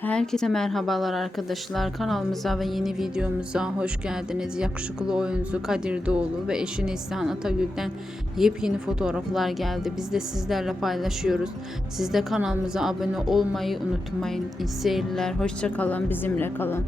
Herkese merhabalar arkadaşlar. Kanalımıza ve yeni videomuza hoş geldiniz. Yakışıklı oyuncu Kadir Doğulu ve eşi Neslihan Atagül'den yepyeni fotoğraflar geldi. Biz de sizlerle paylaşıyoruz. Siz de kanalımıza abone olmayı unutmayın. İyi seyirler. Hoşça kalın. Bizimle kalın.